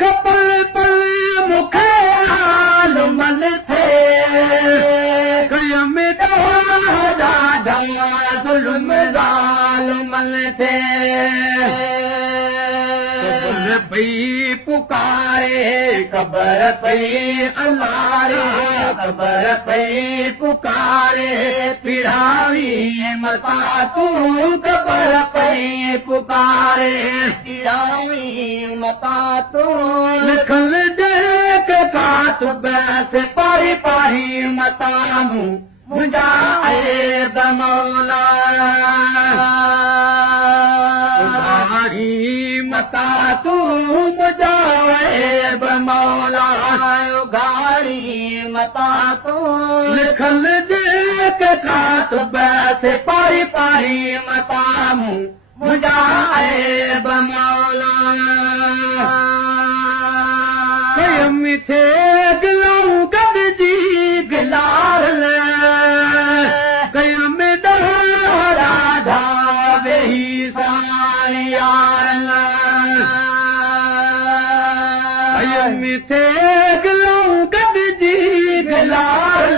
कपल पल मूंखे हाल मन थे कयम ॾाढा ज़ुल्म ज़ालिमन थे कब्र पई पुकारे कब्र पई अलारे कब्र पई पुकारे पिड़ावी मता तूं कब्र पई पुकारे पिड़ावी मता तूं लिखल देख कातुब से पारी पारी मता मुंहिंजा ऐब मौला उघाड़ी मता तूं मुंहिंजा ऐब मौला उघाड़ी मता तूं लिखल देख कातुब से पारी पारी मता मुंहिंजा ऐब मौला कयम थे गिलाऊं गॾिजी गिलाल कयम ॾाढा वेही साणियार कयम थे गिलाऊं गॾिजी गिलाल